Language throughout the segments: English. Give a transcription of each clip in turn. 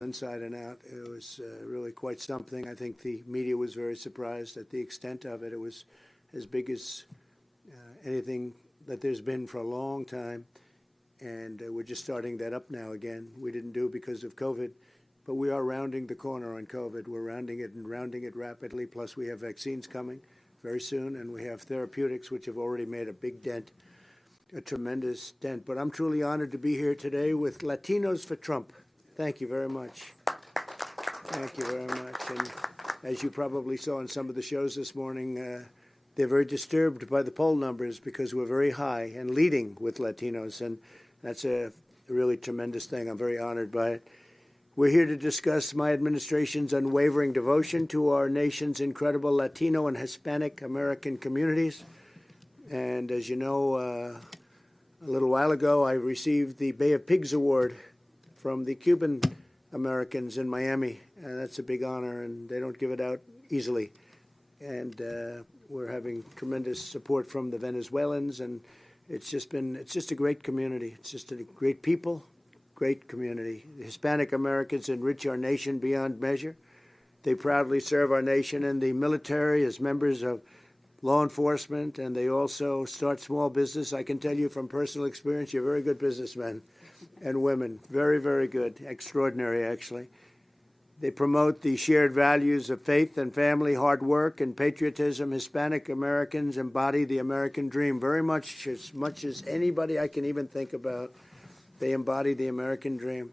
inside and out. It was really quite something. I think the media was very surprised at the extent of it. It was as big as anything that there's been for a long time, and we're just starting that up now again. We didn't do it because of COVID, but we are rounding the corner on COVID. We're rounding it and rounding it rapidly, plus we have vaccines coming very soon, and we have therapeutics, which have already made a big dent, a tremendous dent. But I'm truly honored to be here today with Latinos for Trump. Thank you very much. Thank you very much. And as you probably saw in some of the shows this morning, they're very disturbed by the poll numbers because we're very high and leading with Latinos, and that's a really tremendous thing. I'm very honored by it. We're here to discuss my administration's unwavering devotion to our nation's incredible Latino and Hispanic American communities. And as you know, a little while ago, I received the Bay of Pigs Award from the Cuban Americans in Miami. That's a big honor, and they don't give it out easily. And we're having tremendous support from the Venezuelans, and it's just a great community. It's just a great people, great community. The Hispanic Americans enrich our nation beyond measure. They proudly serve our nation in the military as members of law enforcement, and they also start small business. I can tell you from personal experience, you're very good businessmen and women. Very, very good. Extraordinary, actually. They promote the shared values of faith and family, hard work, and patriotism. Hispanic Americans embody the American dream very much as anybody I can even think about. They embody the American dream.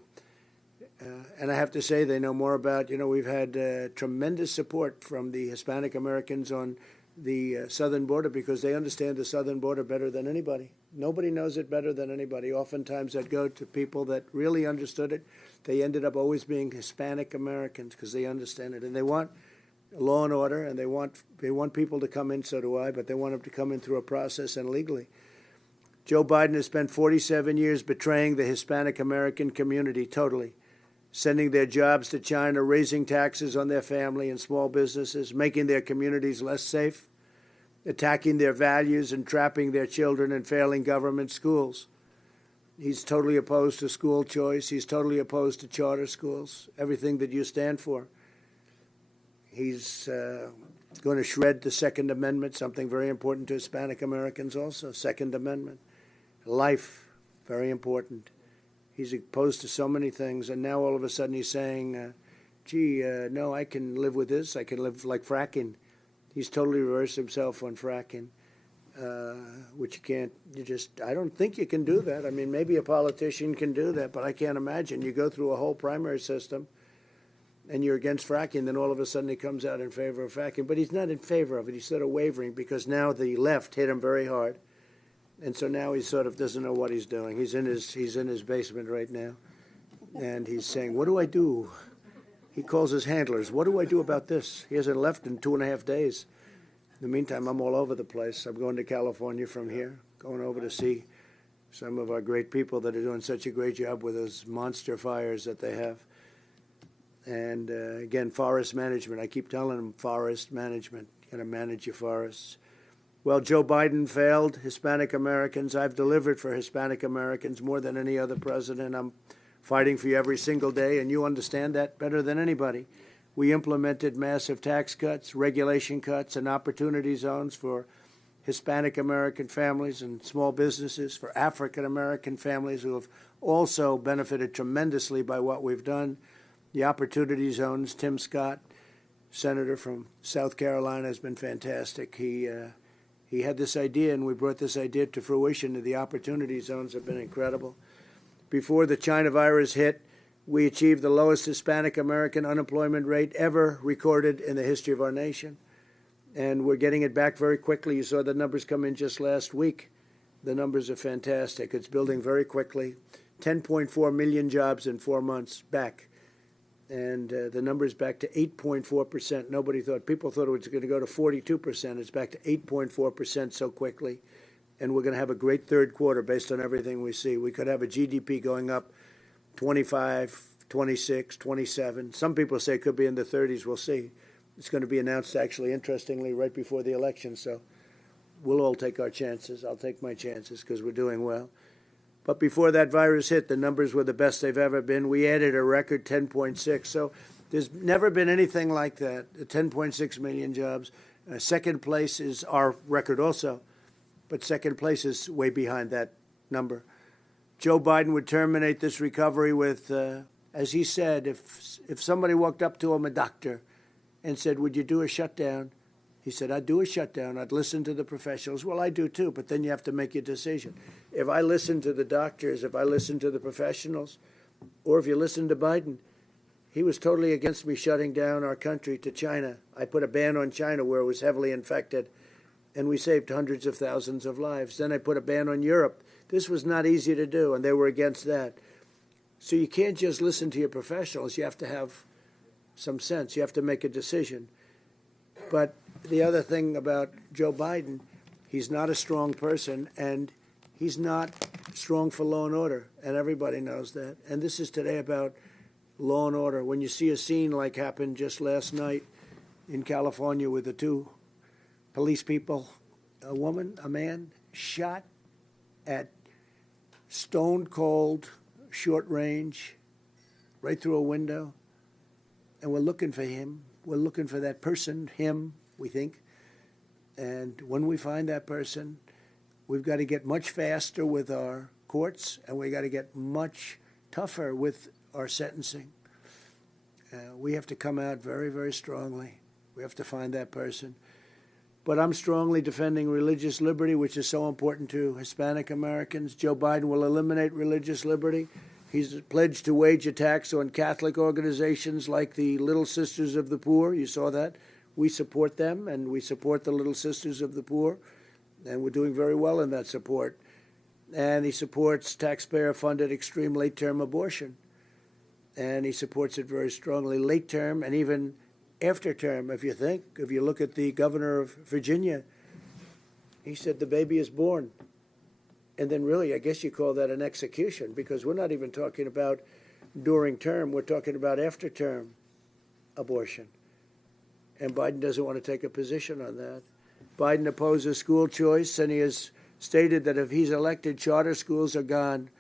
And I have to say, they know more about, we've had tremendous support from the Hispanic Americans on the southern border because they understand the southern border better than anybody. Nobody knows it better than anybody. Oftentimes I'd go to people that really understood it. They ended up always being Hispanic Americans because they understand it. And they want law and order, and they want people to come in, so do I, but they want them to come in through a process and legally. Joe Biden has spent 47 years betraying the Hispanic American community totally, sending their jobs to China, raising taxes on their family and small businesses, making their communities less safe, attacking their values and trapping their children in failing government schools. He's totally opposed to school choice. He's totally opposed to charter schools, everything that you stand for. He's going to shred the Second Amendment, something very important to Hispanic Americans also, Second Amendment. Life, very important. He's opposed to so many things, and now all of a sudden he's saying, no, I can live with this. I can live like fracking. He's totally reversed himself on fracking, which I don't think you can do that. I mean, maybe a politician can do that, but I can't imagine. You go through a whole primary system, and you're against fracking, then all of a sudden he comes out in favor of fracking. But he's not in favor of it. He's sort of wavering because now the left hit him very hard. And so now he sort of doesn't know what he's doing. He's in his basement right now, and he's saying, what do I do? He calls his handlers. What do I do about this? He hasn't left in 2.5 days. In the meantime, I'm all over the place. I'm going to California from here, going over to see some of our great people that are doing such a great job with those monster fires that they have. And again, forest management. I keep telling them forest management. You're going to manage your forests. Well, Joe Biden failed Hispanic Americans. I've delivered for Hispanic Americans more than any other president. I'm fighting for you every single day, and you understand that better than anybody. We implemented massive tax cuts, regulation cuts, and opportunity zones for Hispanic American families and small businesses, for African American families who have also benefited tremendously by what we've done. The opportunity zones, Tim Scott, senator from South Carolina, has been fantastic. He had this idea, and we brought this idea to fruition. The opportunity zones have been incredible. Before the China virus hit, we achieved the lowest Hispanic American unemployment rate ever recorded in the history of our nation. And we're getting it back very quickly. You saw the numbers come in just last week. The numbers are fantastic. It's building very quickly. 10.4 million jobs in 4 months back. And the number's back to 8.4%. People thought it was going to go to 42%. It's back to 8.4% so quickly. And we're going to have a great third quarter based on everything we see. We could have a GDP going up 25, 26, 27. Some people say it could be in the 30s. We'll see. It's going to be announced, actually, interestingly, right before the election. So we'll all take our chances. I'll take my chances because we're doing well. But before that virus hit, the numbers were the best they've ever been. We added a record 10.6. So there's never been anything like that, 10.6 million jobs. Second place is our record also, but second place is way behind that number. Joe Biden would terminate this recovery with, as he said, if somebody walked up to him, a doctor, and said, would you do a shutdown? He said, I'd do a shutdown. I'd listen to the professionals. Well, I do too, but then you have to make your decision. If I listen to the doctors, if I listen to the professionals, or if you listen to Biden, he was totally against me shutting down our country to China. I put a ban on China where it was heavily infected, and we saved hundreds of thousands of lives. Then I put a ban on Europe. This was not easy to do, and they were against that. So you can't just listen to your professionals. You have to have some sense. You have to make a decision. But the other thing about Joe Biden, he's not a strong person, and he's not strong for law and order, and everybody knows that. And this is today about law and order. When you see a scene like happened just last night in California with the two police people, a woman, a man, shot at stone cold, short range, right through a window, and we're looking for him. We're looking for that person, him, we think. And when we find that person, we've got to get much faster with our courts, and we've got to get much tougher with our sentencing. We have to come out very, very strongly. We have to find that person. But I'm strongly defending religious liberty, which is so important to Hispanic Americans. Joe Biden will eliminate religious liberty. He's pledged to wage attacks on Catholic organizations like the Little Sisters of the Poor. You saw that. We support them, and we support the Little Sisters of the Poor, and we're doing very well in that support. And he supports taxpayer-funded extreme late-term abortion, and he supports it very strongly, late-term and even after-term. If you look at the governor of Virginia, he said the baby is born. And then really, I guess you call that an execution, because we're not even talking about during term. We're talking about after-term abortion. And Biden doesn't want to take a position on that. Biden opposes school choice, and he has stated that if he's elected, charter schools are gone.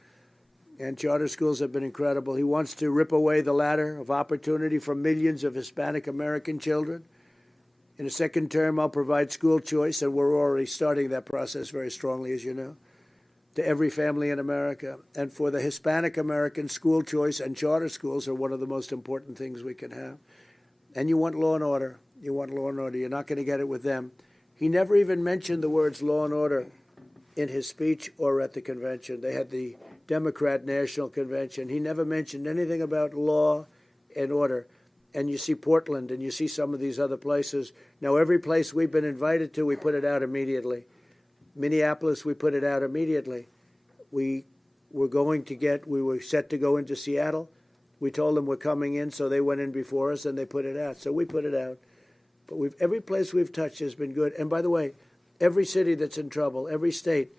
And charter schools have been incredible. He wants to rip away the ladder of opportunity from millions of Hispanic American children. In a second term, I'll provide school choice, and we're already starting that process very strongly, as you know, to every family in America. And for the Hispanic American, school choice and charter schools are one of the most important things we can have. And you want law and order. You want law and order. You're not going to get it with them. He never even mentioned the words law and order in his speech or at the convention. They had the Democrat National Convention. He never mentioned anything about law and order. And you see Portland, and you see some of these other places. Now, every place we've been invited to, we put it out immediately. Minneapolis, we put it out immediately. We were set to go into Seattle. We told them we're coming in, so they went in before us, and they put it out. So we put it out. But every place we've touched has been good. And by the way, every city that's in trouble, every state,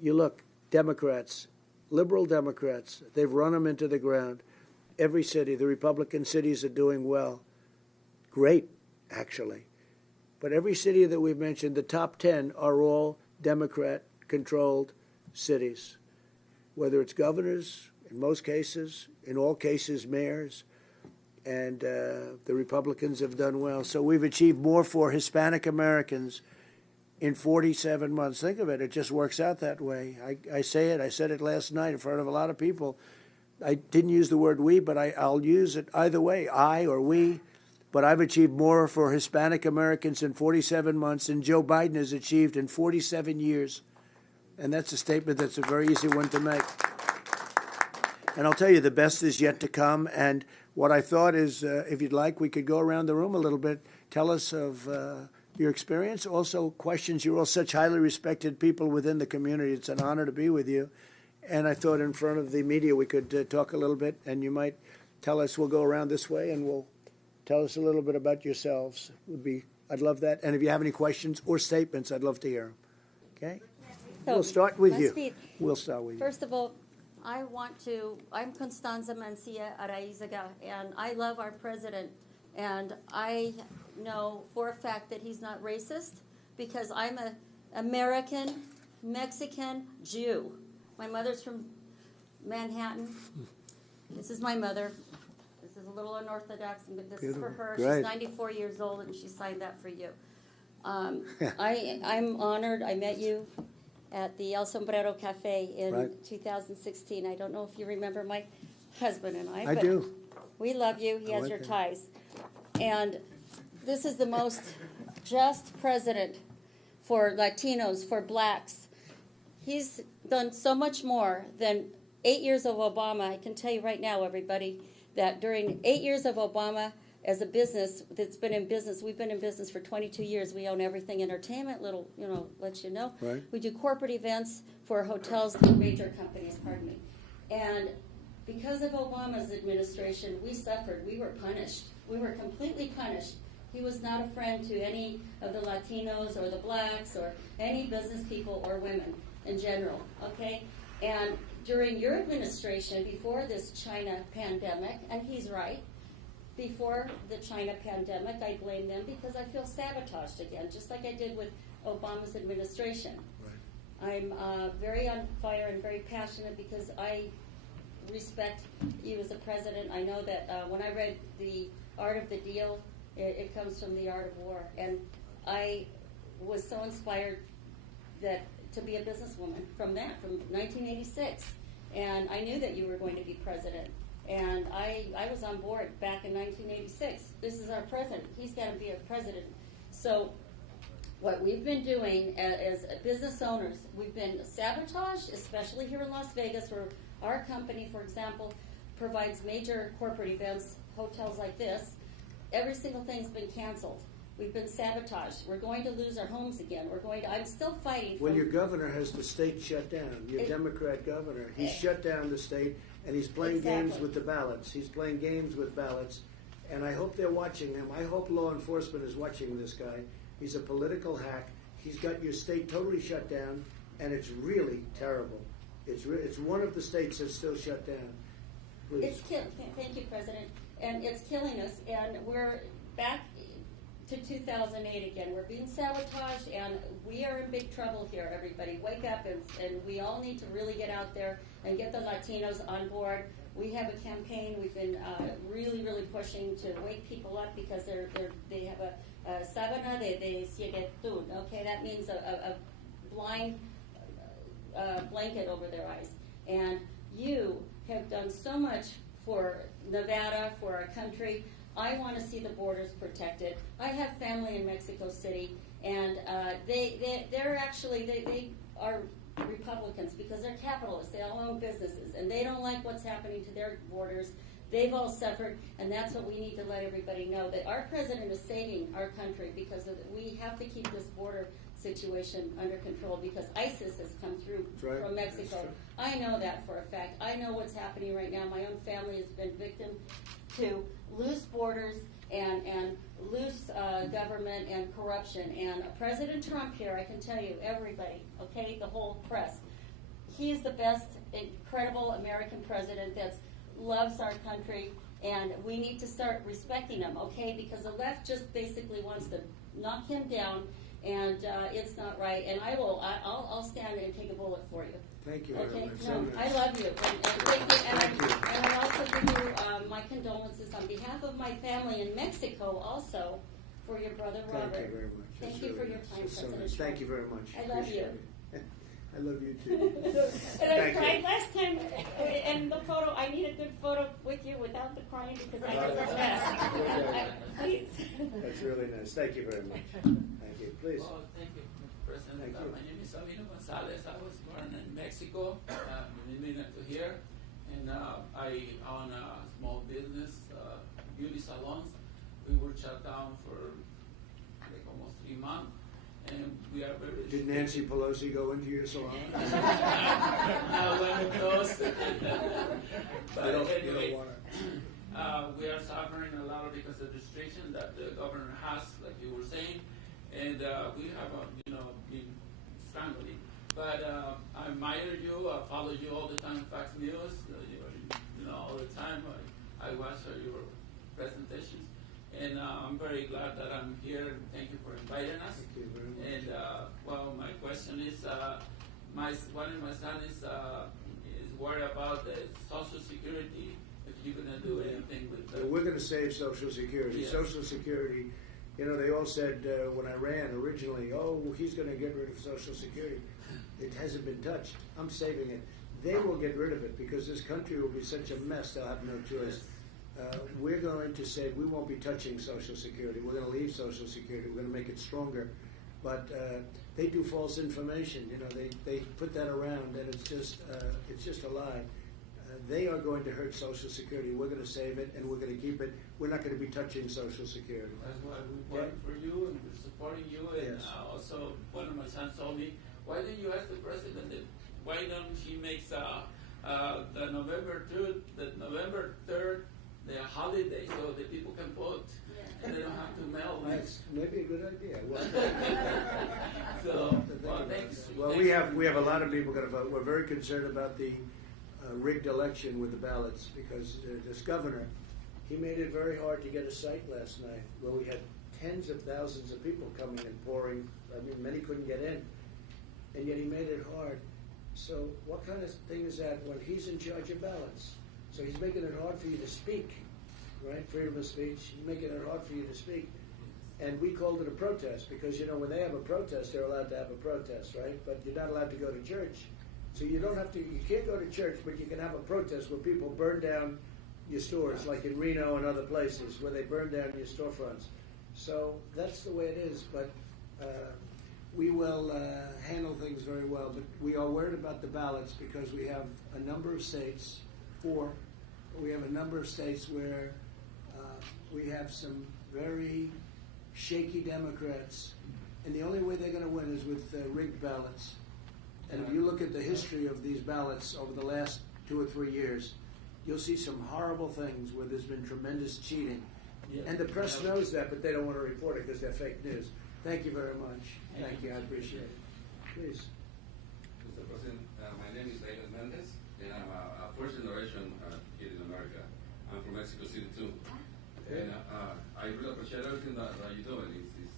you look, Democrats, liberal Democrats, they've run them into the ground. Every city, the Republican cities are doing well. Great, actually. But every city that we've mentioned, the top 10 are all Democrat-controlled cities, whether it's governors, in most cases, in all cases, mayors, and the Republicans have done well. So we've achieved more for Hispanic Americans in 47 months. Think of it. It just works out that way. I said it last night in front of a lot of people. I didn't use the word we, but I'll use it either way, I or we. But I've achieved more for Hispanic Americans in 47 months than Joe Biden has achieved in 47 years. And that's a statement that's a very easy one to make. And I'll tell you, the best is yet to come. And what I thought is, if you'd like, we could go around the room a little bit. Tell us of your experience, also questions. You're all such highly respected people within the community. It's an honor to be with you. And I thought in front of the media we could talk a little bit, and you might tell us. We'll go around this way, and we'll tell us a little bit about yourselves. I'd love that. And if you have any questions or statements, I'd love to hear them. Okay? So we'll start with you. We'll start with you. First of all, I'm Constanza Mancia Araizaga, and I love our president. And I know for a fact that he's not racist because I'm an American, Mexican, Jew. My mother's from Manhattan. This is my mother. This is a little unorthodox, but this Beautiful. is for her. Great. She's 94 years old, and she signed that for you. I'm honored. I met you at the El Sombrero Cafe in Right. 2016. I don't know if you remember my husband and I but do. we love you. He I has like your that. ties. And this is the most just president for Latinos, for blacks. He's done so much more than 8 years of Obama. I can tell you right now, everybody, that during 8 years of Obama, as a business that's been in business, we've been in business for 22 years. We own everything entertainment, let you know. Right. We do corporate events for hotels and major companies, pardon me. And because of Obama's administration, we suffered. We were punished. We were completely punished. He was not a friend to any of the Latinos or the blacks or any business people or women in general, okay? And during your administration, before this China pandemic, and he's right, before the China pandemic, I blame them because I feel sabotaged again, just like I did with Obama's administration. Right. I'm very on fire and very passionate because I respect you as a president. I know that when I read The Art of the Deal, it comes from The Art of War. And I was so inspired to be a businesswoman from 1986. And I knew that you were going to be president. And I was on board back in 1986. This is our president. He's got to be a president. So what we've been doing as business owners, we've been sabotaged, especially here in Las Vegas, where our company, for example, provides major corporate events, hotels like this. Every single thing's been canceled. We've been sabotaged. We're going to lose our homes again. I'm still fighting. When your governor has the state shut down, your Democrat governor, he shut down the state, and he's playing games with the ballots. He's playing games with ballots, and I hope they're watching him. I hope law enforcement is watching this guy. He's a political hack. He's got your state totally shut down, and it's really terrible. It's one of the states that's still shut down. Please. Thank you, President. And it's killing us, and we're back to 2008 again. We're being sabotaged, and we are in big trouble here, everybody. Wake up, and we all need to really get out there and get the Latinos on board. We have a campaign. We've been really, really pushing to wake people up because they have a sábana de cieguetud. Okay, that means a blind blanket over their eyes. And you have done so much for Nevada, for our country. I want to see the borders protected. I have family in Mexico City, and they are Republicans because they're capitalists. They all own businesses, and they don't like what's happening to their borders. They've all suffered, and that's what we need to let everybody know, that our president is saving our country because we have to keep this border situation under control because ISIS has come through from Mexico. I know that for a fact. I know what's happening right now. My own family has been victim to loose borders and loose government and corruption. And President Trump here, I can tell you, everybody, okay, the whole press, he is the best, incredible American president that loves our country, and we need to start respecting him, okay, because the left just basically wants to knock him down, and it's not right. And I'll stand and take a bullet for you. Thank you. Okay, I love you, and thank you. And I also give you my condolences on behalf of my family in Mexico, also for your brother Robert. Thank you very much. Thank you for your time, President Trump. Thank you very much. I love you. I love you too. And I cried last time, and the photo, I need a good photo with you without the crying because I did my best. Please. That's really nice. Thank you very much. Thank you. Please. Well, thank you, President. Thank you. My name is Sabino Gonzalez. I was born in Mexico, immigrated to here, and I own a small business, beauty salons. We were shut down for like almost 3 months. And we are very. Did Nancy Pelosi go into your salon? Now when it goes. But you anyway, don't want to. we are suffering a lot because of the restriction that the governor has, like you were saying, and we have, been struggling. But I admire you. I follow you all the time. Fox News, all the time. I watch your presentations. And I'm very glad that I'm here, and thank you for inviting us. Thank you very much. And my question is, one of my son is worried about the Social Security, if you're going to do anything with that. We're going to save Social Security. Yes. Social Security, they all said when I ran originally, oh, he's going to get rid of Social Security. It hasn't been touched. I'm saving it. They will get rid of it because this country will be such a mess, they'll have no choice. We're going to say we won't be touching Social Security. We're going to leave Social Security. We're going to make it stronger. But they do false information. They put that around, and it's just a lie. They are going to hurt Social Security. We're going to save it, and we're going to keep it. We're not going to be touching Social Security. That's why we work for you and we're supporting you. And Yes. Also, one of my sons told me, why didn't you ask the president that why don't she makes the November 3rd the holiday so the people can vote and they don't have to mail it. That's maybe a good idea. Thanks. Well, we have a lot of people going to vote. We're very concerned about the rigged election with the ballots because this governor, he made it very hard to get a site last night. Well, we had tens of thousands of people coming and pouring. I mean, many couldn't get in, and yet he made it hard. So what kind of thing is that when he's in charge of ballots? So he's making it hard for you to speak, right? Freedom of speech. He's making it hard for you to speak. And we called it a protest because, when they have a protest, they're allowed to have a protest, right? But you're not allowed to go to church. So you can't go to church, but you can have a protest where people burn down your stores, like in Reno and other places where they burn down your storefronts. So that's the way it is. But we will handle things very well. But we are worried about the ballots because we have a number of states, we have a number of states where we have some very shaky Democrats, and the only way they're going to win is with rigged ballots. And if you look at the history of these ballots over the last 2 or 3 years, you'll see some horrible things where there's been tremendous cheating. Yes. And the press knows that, but they don't want to report it because they're fake news. Thank you very much. Thank you. I appreciate it. Please. Mr. President, my name is David Mendez, and I'm a first generation kid in America. I'm from Mexico City too. And I really appreciate everything that you're doing.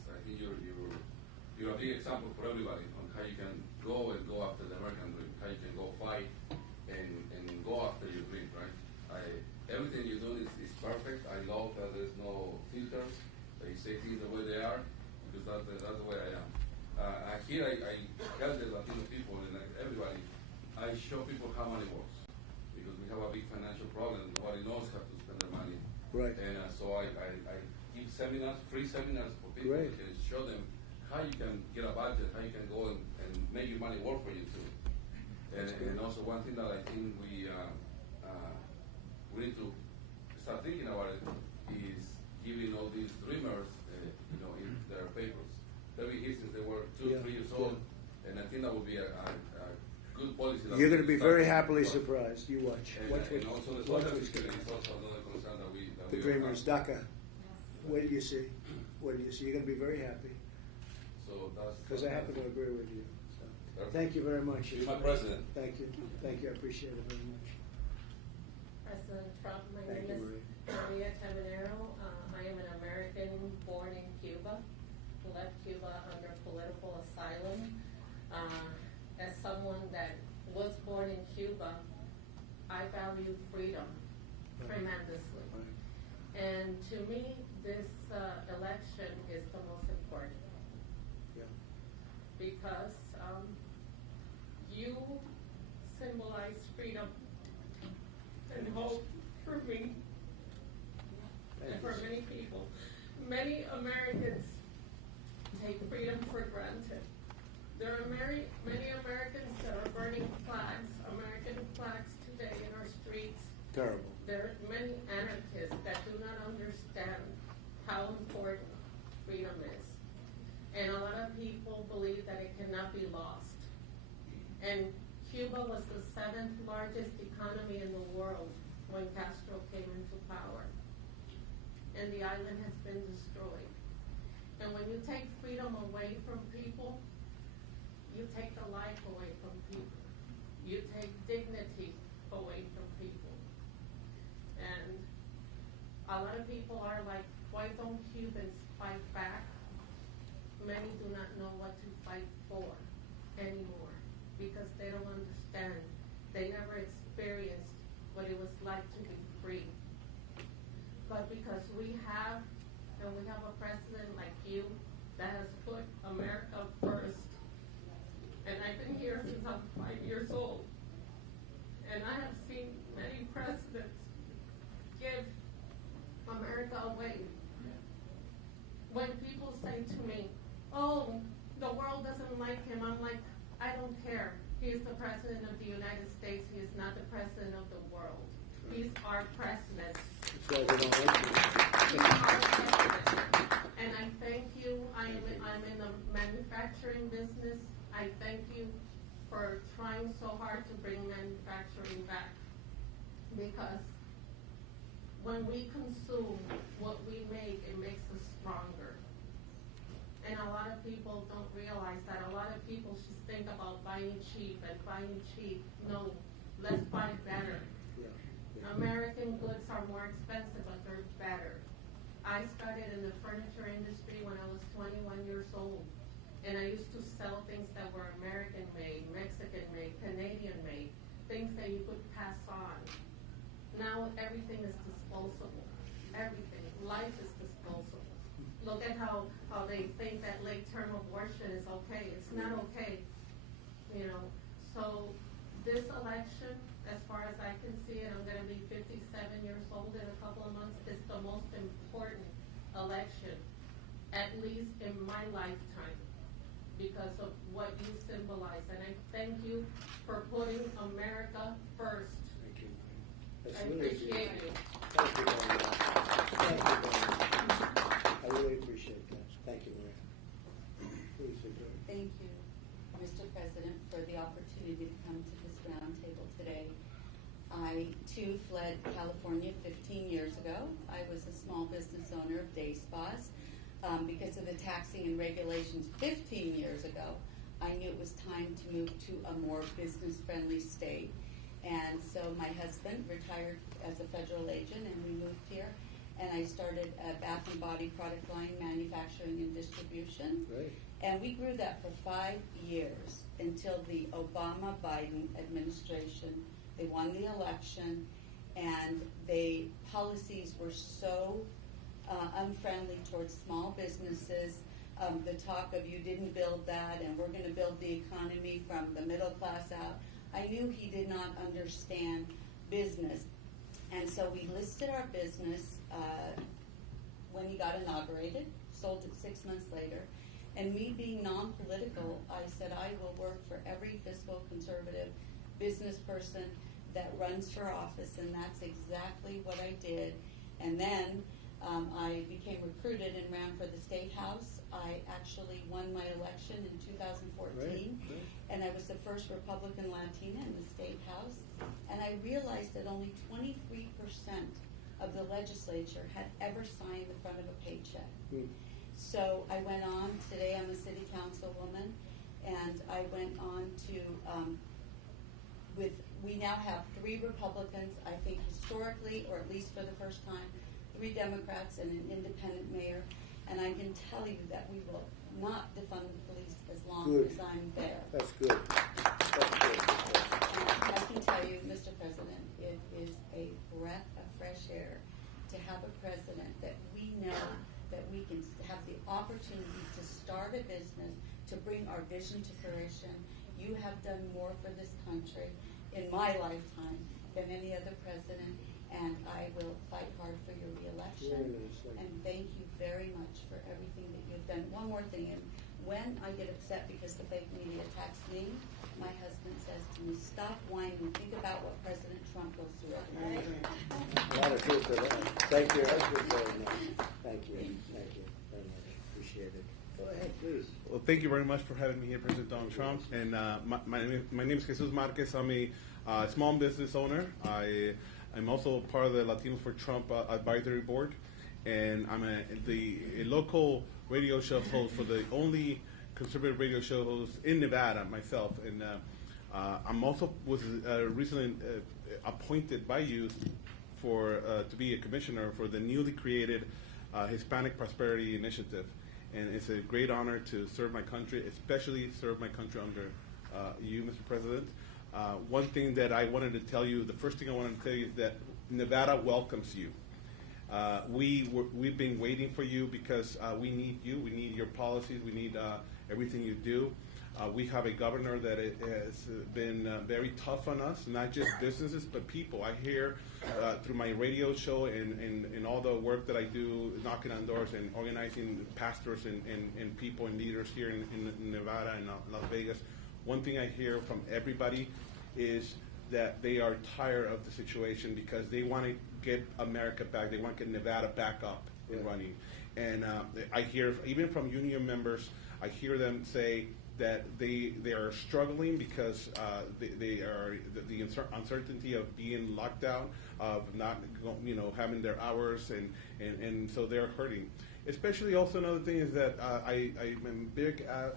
I think you're a big example for everybody on how you can go after the American dream, how you can go fight and go after your dream, right? Everything you're doing is perfect. I love that there's no filters, that you say things the way they are, because that's the way I am. Here I help the Latino people and everybody. I show people how money works, because we have a big financial problem. Nobody knows how to spend their money. Right. And so I give seminars, free seminars for people Great. and show them how you can get a budget, how you can go and make your money work for you too. And also one thing that I think we need to start thinking about it is giving all these dreamers, in their papers. They'll be here since they were 2 or 3 years old, and I think that would be a good policy. You're going to be very happily surprised. You watch. And also the watch social what's security going is also another concern that we The dreamers, DACA. What do you see? What do you see? You're going to be very happy So that's because I happen to agree with you. So, Perfect. thank you very much. You're my president. Thank you. Thank you. I appreciate it very much. President Trump, my Thank name you, is Maria Tabanero. I am an American born in Cuba, left Cuba under political asylum. As someone that was born in Cuba, I value freedom tremendously. And to me, this election is the most important Yeah. because you symbolize freedom and hope for me and for many people. Many Americans take freedom for granted. There are many Americans that are burning flags, American flags today in our streets. Terrible. There are many anarchists that do not understand how important freedom is. And a lot of people believe that it cannot be lost. And Cuba was the 7th largest economy in the world when Castro came into power. And the island has been destroyed. And when you take freedom away from people, you take the life away from people. You take dignity away from people. And a lot of people are like, why don't Cubans fight back? Many do not know what to fight for anymore because they don't understand. They never experienced what it was like to be free. But because we have a president like you that has put America first, and I've been here since I'm 5 years old, and I have seen many presidents give America away. When people say to me, oh, the world doesn't like him, I'm like, I don't care. He is the president of the United States. He is not the president of the world. He's our president. That's why they don't like you. He's our president. And I thank you. I'm in the manufacturing business. I thank you for trying so hard to bring manufacturing back. Because when we consume what we make, it makes us stronger. And a lot of people don't realize that. A lot of people just think about buying cheap and buying cheap. No, let's buy better. Yeah. American goods are more expensive, but they're better. I started in the furniture industry when I was 21 years old. And I used to sell things that were American made, Mexican made, Canadian made, things that you could pass on. Now everything is disposable. Everything. Life is disposable. Look at how they think that late-term abortion is okay. It's not okay. You know, so this election, as far as I can see it, I'm going to be 57 years old in a couple of months, is the most important election, at least in my lifetime, because of what you symbolize. And I thank you for putting America first. Thank you. That's I really appreciate good. you. Thank you very much. Thank you very much. I really appreciate that. Thank you, Maria. Please, Victoria. Thank you, Mr. President, for the opportunity to come to this roundtable today. I, too, fled California 15 years ago. I was a small business owner of day spas. Because of the taxing and regulations 15 years ago, I knew it was time to move to a more business-friendly state. And so my husband retired as a federal agent, and we moved here. And I started a bath and body product line, manufacturing and distribution. Great. And we grew that for 5 years until the Obama-Biden administration. They won the election, and the policies were so unfriendly towards small businesses. The talk of you didn't build that, and we're going to build the economy from the middle class out. I knew he did not understand business. And so we listed our business when he got inaugurated, sold it 6 months later. And me being non-political, I said I will work for every fiscal conservative business person that runs for office, and that's exactly what I did. And then I became recruited and ran for the State House. I actually won my election in 2014, Right. and I was the first Republican Latina in the State House. And I realized that only 23% of the legislature had ever signed the front of a paycheck. So I went on, today I'm a city councilwoman, and I went on to, we now have 3 Republicans, I think historically, or at least for the first time, 3 Democrats and an independent mayor, and I can tell you that we will not defund the police as long Good. as I'm there. That's good. That's good. And I can tell you, Mr. President, it is a breath of fresh air to have a president that we know that we can have the opportunity to start a business, to bring our vision to fruition. You have done more for this country in my lifetime than any other president, and I will fight hard for your reelection. Very nice, thank you. And thank you very much for everything that you've done. One more thing, and when I get upset because the fake media attacks me, my husband says to me, stop whining, think about what President Trump goes through every day. A lot of truth to that. Thank you. That's good very much. Thank you. Thank you very much. Appreciate it. Go ahead, please. Well, thank you very much for having me here, President Donald Trump. And my name is Jesus Marquez. I'm a small business owner. I'm also part of the Latinos for Trump advisory board, and I'm a local radio show host for the only conservative radio show host in Nevada myself. And I'm also was recently appointed by you to be a commissioner for the newly created Hispanic Prosperity Initiative. And it's a great honor to serve my country, especially serve my country under you, Mr. President. One thing that I wanted to tell you, the first thing I wanted to tell you is that Nevada welcomes you. We've been waiting for you because we need you. We need your policies. We need everything you do. We have a governor that has been very tough on us, not just businesses, but people. I hear through my radio show and all the work that I do, knocking on doors and organizing pastors and people and leaders here in Nevada and Las Vegas. One thing I hear from everybody is that they are tired of the situation because they want to get America back. They want to get Nevada back up and running. And I hear, even from union members, I hear them say that they are struggling because they are the uncertainty of being locked out, of not having their hours, and so they're hurting. Especially also another thing is that I'm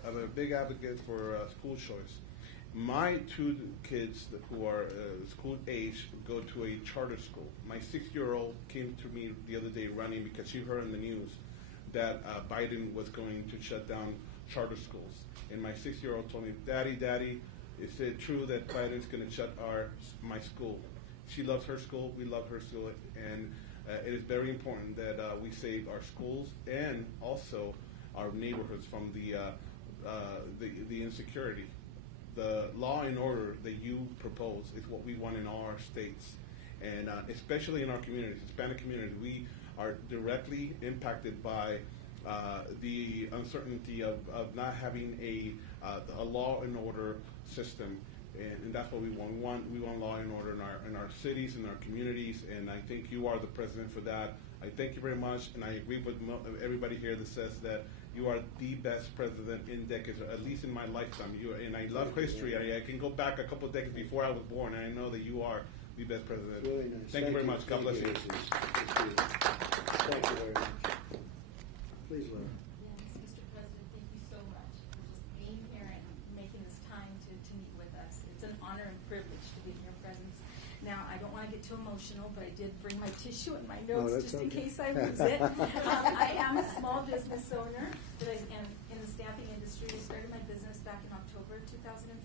a big advocate for school choice. My two kids who are school age go to a charter school. My 6-year-old came to me the other day running because she heard on the news that Biden was going to shut down charter schools. And my 6-year-old told me, Daddy, is it true that Biden's going to shut my school? She loves her school. We love her school. And it is very important that we save our schools and also our neighborhoods from the insecurity. The law and order that you propose is what we want in all our states, and especially in our communities, Hispanic communities. We are directly impacted by the uncertainty of not having a law and order system, and that's what we want. We want law and order in our cities, in our communities, and I think you are the president for that. I thank you very much, and I agree with everybody here that says that you are the best president in decades, at least in my lifetime. And I love history. I can go back a couple of decades before I was born, and I know that you are the best president. Really nice. Thank you very much. God bless you. Thank you very much. Please, Laura. Yes, Mr. President, thank you so much for just being here and making this time to meet with us. It's an honor and privilege to be in your presence. Now, I don't want to get too emotional, but I did bring my tissue and my notes just in case I lose it. I am a small business owner that is in the staffing industry. I started my business back in October 2014,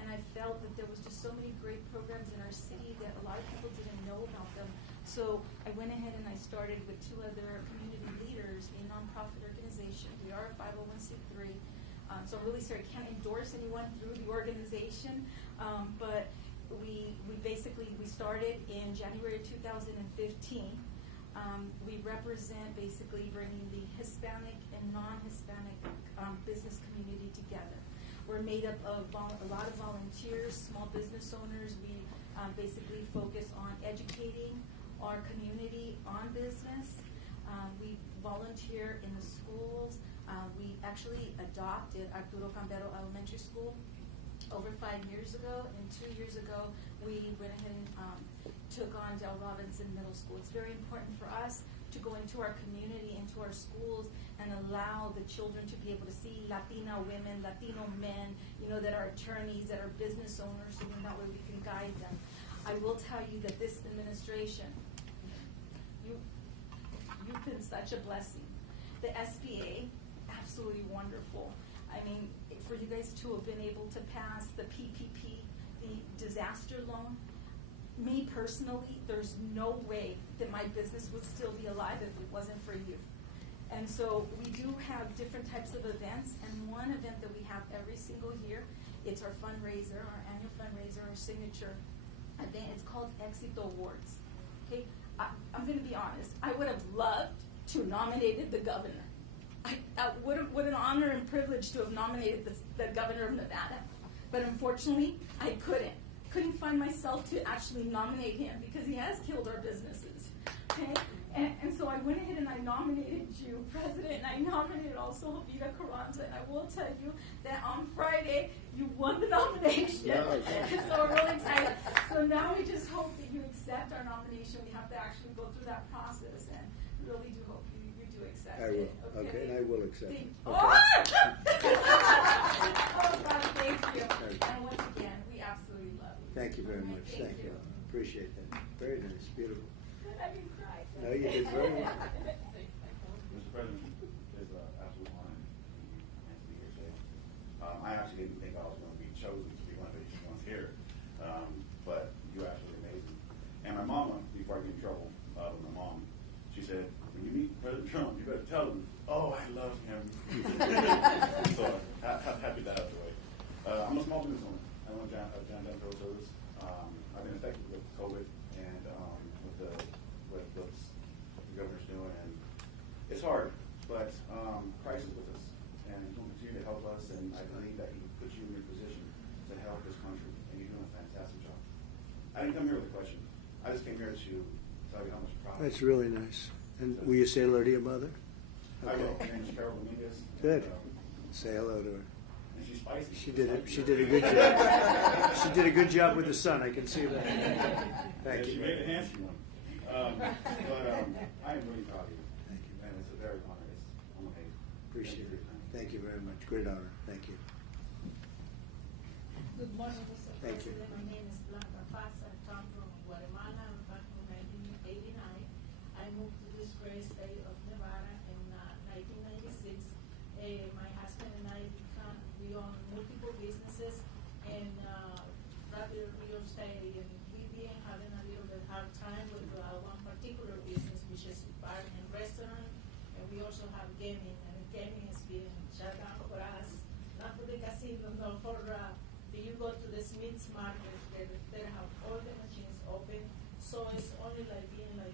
and I felt that there was just so many great programs in our city that a lot of people didn't know about them. So I went ahead and I started with 2 other community leaders, a nonprofit organization. We are a 501c3. So I'm really sorry, I can't endorse anyone through the organization, but we started in January 2015. We represent basically bringing the Hispanic and non-Hispanic business community together. We're made up of a lot of volunteers, small business owners. We basically focus on educating our community on business. We volunteer in the schools. We actually adopted Arturo Cambero Elementary School over 5 years ago, and 2 years ago we went ahead and took on Del Robinson Middle School. It's very important for us to go into our community, into our schools, and allow the children to be able to see Latina women, Latino men, that are attorneys, that are business owners, so that way we can guide them. I will tell you that this administration, you've been such a blessing. The SBA, absolutely wonderful. I mean, for you guys to have been able to pass the PPP, the disaster loan, me personally, there's no way that my business would still be alive if it wasn't for you. And so we do have different types of events, and one event that we have every single year, it's our fundraiser, our annual fundraiser, our signature event. It's called Éxito Awards. Okay, I'm going to be honest. I would have loved to have nominated the governor. What an honor and privilege to have nominated the governor of Nevada. But unfortunately, I couldn't find myself to actually nominate him because he has killed our businesses. Okay? And so I went ahead and I nominated you, President, and I nominated also Jovita Carranza, and I will tell you that on Friday, you won the nomination. So we're really excited. So now we just hope that you accept our nomination. We have to actually go through that process, and really do hope you do accept I will. it. Okay, and I will accept it. Oh! Oh, God, thank you. And once again, we absolutely love you. Thank you very much. Thank you. Appreciate that. Very nice. Beautiful. I can cry. No, you did very well. Mr. President, it's an absolute honor to be here today. I actually didn't think I was going to be chosen to be one of these ones here. President Trump, you better tell him, oh, I love him. So happy that out the way. I'm a small business owner. I own John Dental Service. I've been affected with COVID and with what the governor's doing, and it's hard, but Christ is with us, and He will continue to help us, and I believe that He put you in your position to help this country, and you're doing a fantastic job. I didn't come here with a question. I just came here to tell you how much proud. That's really nice. And will you say hello to your mother? I will. Her name is Carol Dominguez. Good. And, Say hello to her. and she's spicy. She did it. She did a good job. She did a good job with the son. I can see that. Thank She you. made a handsome one. I am really proud of you. Thank you. And it's a very honor. I'm amazed. Appreciate it. Thank you very much. Great honor. Thank you. Good morning, Mr. Thank you. President. My name is Blanca Paz. I come from Guatemala. I'm back from 1989. I moved to this great state of Nevada in 1996. My husband and I we own multiple businesses and rather real estate, and we've been having a little bit hard time with one particular business, which is bar and restaurant, and we also have gaming, and gaming has been shut down for us, not for the casino, no, for you go to the Smith's Market, they have all the machines open, so it's only like being like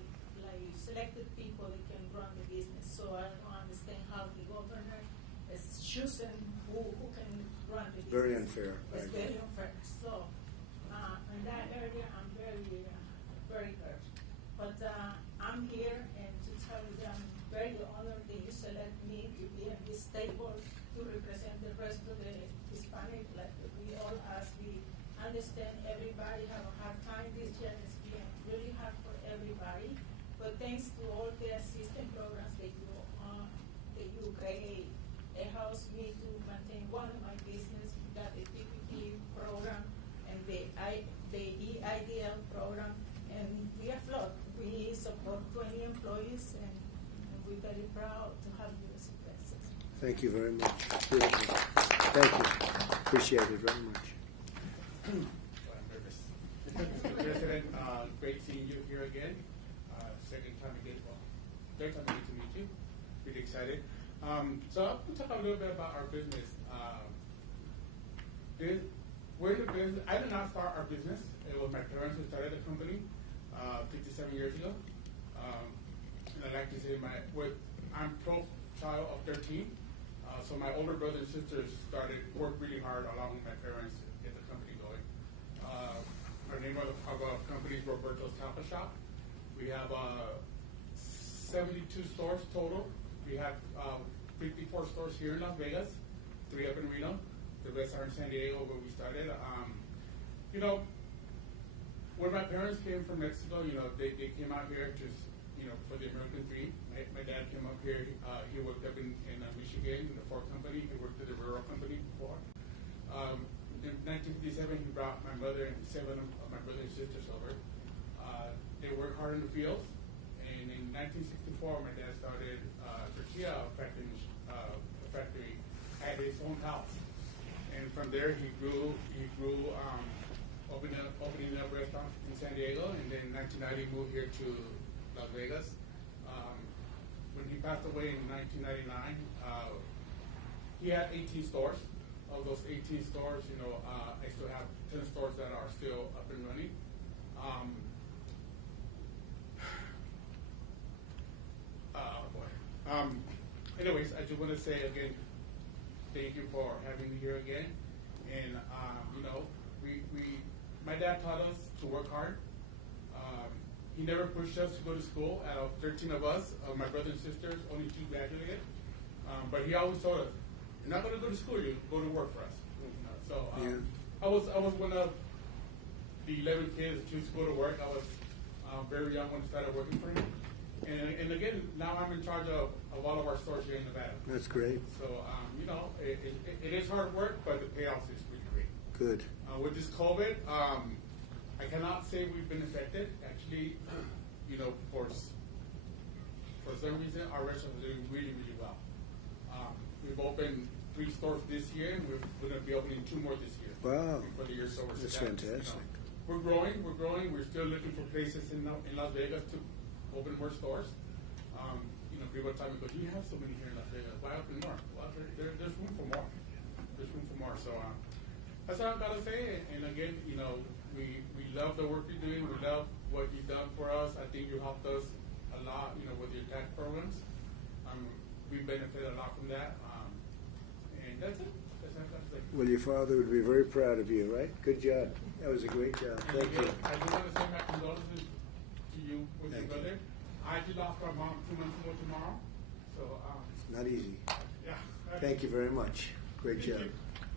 selected people that can run the business. So I don't understand how the governor is choosing who can run the business. Very unfair. It's very unfair. So in that area, I'm very hurt. But I'm here and to tell you that I'm very honored that you select me to be at this table to represent the rest of the Hispanic, like we all, as we understand, everybody have a hard time this year. It's been really hard for everybody. But thanks to all the assistance programs that you create, it helps me to maintain one of my business. We got the PPP program and the EIDL program, and we are afloat. We support 20 employees, and we're very proud to have you as a president. Thank you very much. Beautiful. Thank you. Appreciate it very much. Mr. President, great seeing you here again. Second time again, well, third time I get to meet you. Really excited. So I'm going to talk a little bit about our business. We're in the business. I did not start our business. It was my parents who started the company 57 years ago. And I like to say I'm pro child of 13. So my older brothers and sisters worked really hard along with my parents to get the company going. Our name of our company is Roberto's Tapa Shop. We have 72 stores total. We have 54 stores here in Las Vegas, 3 up in Reno. The rest are in San Diego where we started. When my parents came from Mexico, they came out here just, for the American dream. My dad came up here. He worked up in Michigan in the Ford company. He worked at the railroad company before. In 1957, he brought my mother and 7 of my brothers and sisters over. They worked hard in the fields. And in 1964, my dad started tortilla factory at his own house. And from there, he grew, opening up restaurants in San Diego. And then in 1990, moved here to Las Vegas. When he passed away in 1999, he had 18 stores. Of those 18 stores, I still have 10 stores that are still up and running. Anyways, I just want to say again, thank you for having me here again. And my dad taught us to work hard. He never pushed us to go to school. Out of 13 of us, my brothers and sisters, only 2 graduated. But he always told us, "You're not going to go to school. You go to work for us." So I was one of the 11 kids that choose to go to work. I was very young when I started working for him. And again, now I'm in charge of all of our stores here in Nevada. That's great. So, it is hard work, but the payoff is really great. Good. With this COVID, I cannot say we've been affected. Actually, for some reason, our restaurant is doing really, really well. We've opened 3 stores this year, and we're going to be opening 2 more this year. Wow. For the year, so That's fantastic. We're growing. We're still looking for places in Las Vegas to open more stores. people tell me, but you have so many here in Las Vegas. Why open more? Well, there's room for more. There's room for more. So that's all I've got to say. And again, you know, we love the work you're doing. We love what you've done for us. I think you helped us a lot, you know, with your tax programs. We benefit a lot from that. And that's it. Well, your father would be very proud of you, right? Good job. That was a great job. Thank you. I do want to send my condolences to you with your brother. I actually lost my mom 2 months ago tomorrow. So It's not easy. yeah. Thank you very much. Great Thank job. you.